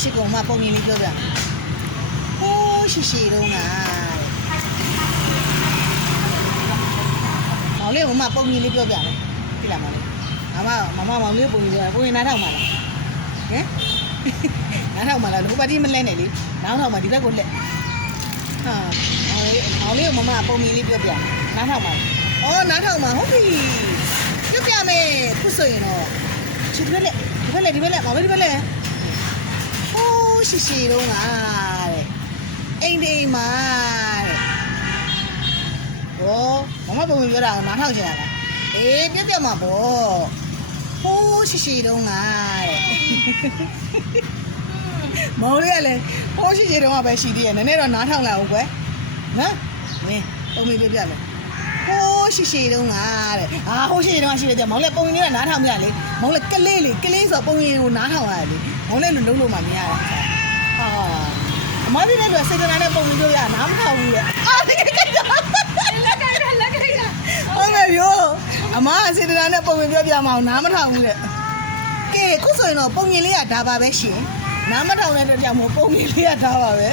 ချစ်ကောင်မပုံရင်လေးပြောပြဟိုးရှိတုံးကမောင်လေးကမပုံရင်လေးပြောပြတယ်ကြည့်လာမောင်လေးမမမောင်လေးပုံရင်ပြောပုံရင်နားထောင်ပါလားဟမ်နားထောင်ပါလားဟိုပါတီမလဲနဲ့လေနားထောင်ပါဒီဘက်ကိုလက်ဟာမောင်လေးကမပုံရင်လေးပြောပြနားထောင်ပါအော်နားထောင်ပါဟုတ်ပြီပြောပြမယ်ခုဆိုရင်တော့ချစ်ဒီဘက်လက်မောင်လေးဒီဘက်လက်ဟိုးရှိတုံးကတဲ့အိမ်ဒီအိမ်မှာတဲ့ဟောမမပုံရင်ပြောတာနားထောင်ချင်တာလားအေးပြမှာပေါ့ဟိုးရှိတုံးကတဲ့မောင်လေးကလည်းဟိုးရှိတုံးကပဲရှိသေးရဲ့နည်းနည်းတော့နားထောင်လိုက်အောင်ကွယ်နော်မင်းပုံရင်ပြမယ်ဟိုးရှိတုံးကတဲ့ဟာဟိုးရှိတုံးကရှိတယ်မောင်လေးပုံရင်လေးကနားထောင်မရလေမောင်လေးကလေးဆိုပုံရင်ကိုနားထောင်ရတယ်လေမောင်လေးလိုလုံးလို့မှမရတာဟာအမကြီးလည်းစိတ်ကနာနဲ့ပုံရင်ပြောရနားမထောင်ဘူးလေအာလက်ခိုက်တာဟုတ်မယ်ပြောအမစိတ်ကနာနဲ့ပုံရင်ပြောပြမအောင်နားမထောင်ဘူးလေကဲခုဆိုရင်တော့ပုံရင်လေးကဒါပါပဲရှင်နားမထောင်တဲ့အတွက်ကြောင့်မို့ပုံရင်လေးကဒါပါပဲ